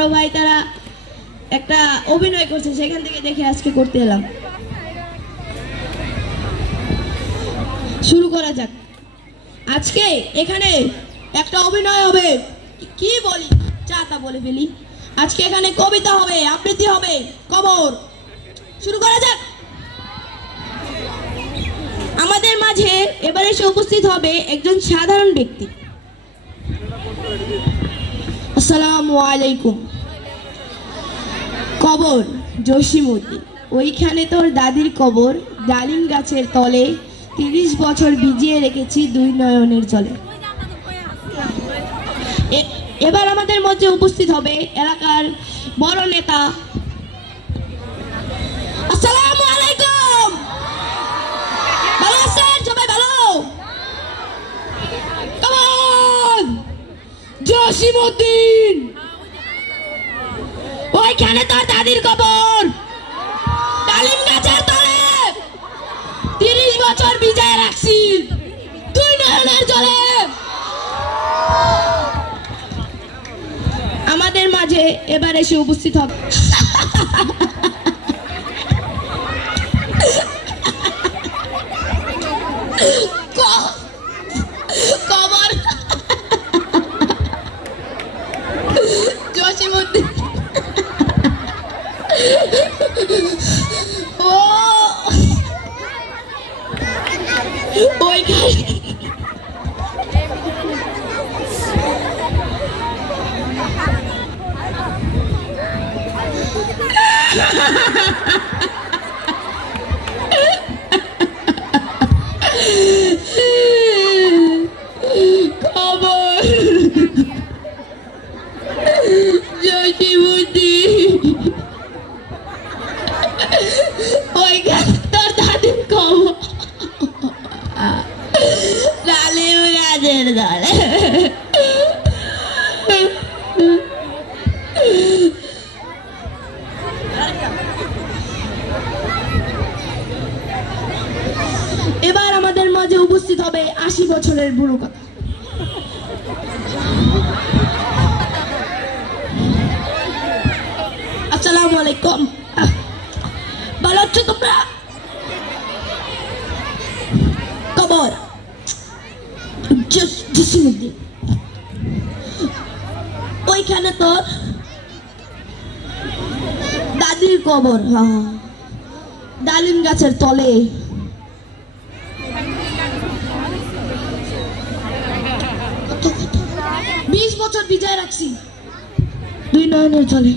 বড় ভাই তারা একটা অভিনয় করছে, সেখান থেকে দেখে আজকে করতে এলাম। শুরু করা যাক। আজকে এখানে একটা অভিনয় হবে, কি বলি চাটা বলে ফেলি। আজকে এখানে কবিতা হবে, আবৃত্তি হবে, কবর। শুরু করা যাক। আমাদের মাঝে এবার এসে উপস্থিত হবে একজন সাধারণ ব্যক্তি। আসসালামু আলাইকুম। কবর জসিমউদ্দিন। ওইখানে তোর দাদির কবর, ডালিম গাছের তলে 30 বছর ভিজিয়ে রেখেছি দুই নয়নের জলে। এবার আমাদের মধ্যে উপস্থিত হবে এলাকার বড় নেতা। আসসালামু আলাইকুম। ভালো আছেন সবাই? ভালো। কবর জসিমউদ্দিন। ওইখানে তোর দাদির কবর, ডালিম গাছের তলে 30 বছর ভিজায় রাখছি দুই নয়নের জলে। আমাদের মাঝে এবার এসে উপস্থিত হবে কবর জসিমউদ্দিন। ও ওইখানে খবর জসিমউদ্দিন। ওইখানে তোর দাদির খবর, ডালিম গাছের তলে। এবার আমাদের মাঝে উপস্থিত হবে 80 বছরের বুড়ো কাকা। আসসালামু আলাইকুম। ভালো আছো তোমরা? কবর জসিমউদ্দিন। ওইখানে তোর দাদির কবর, ডালিম গাছের তলে। 20 বছর ভিজায় রাখছি দুই নয়নের জলে।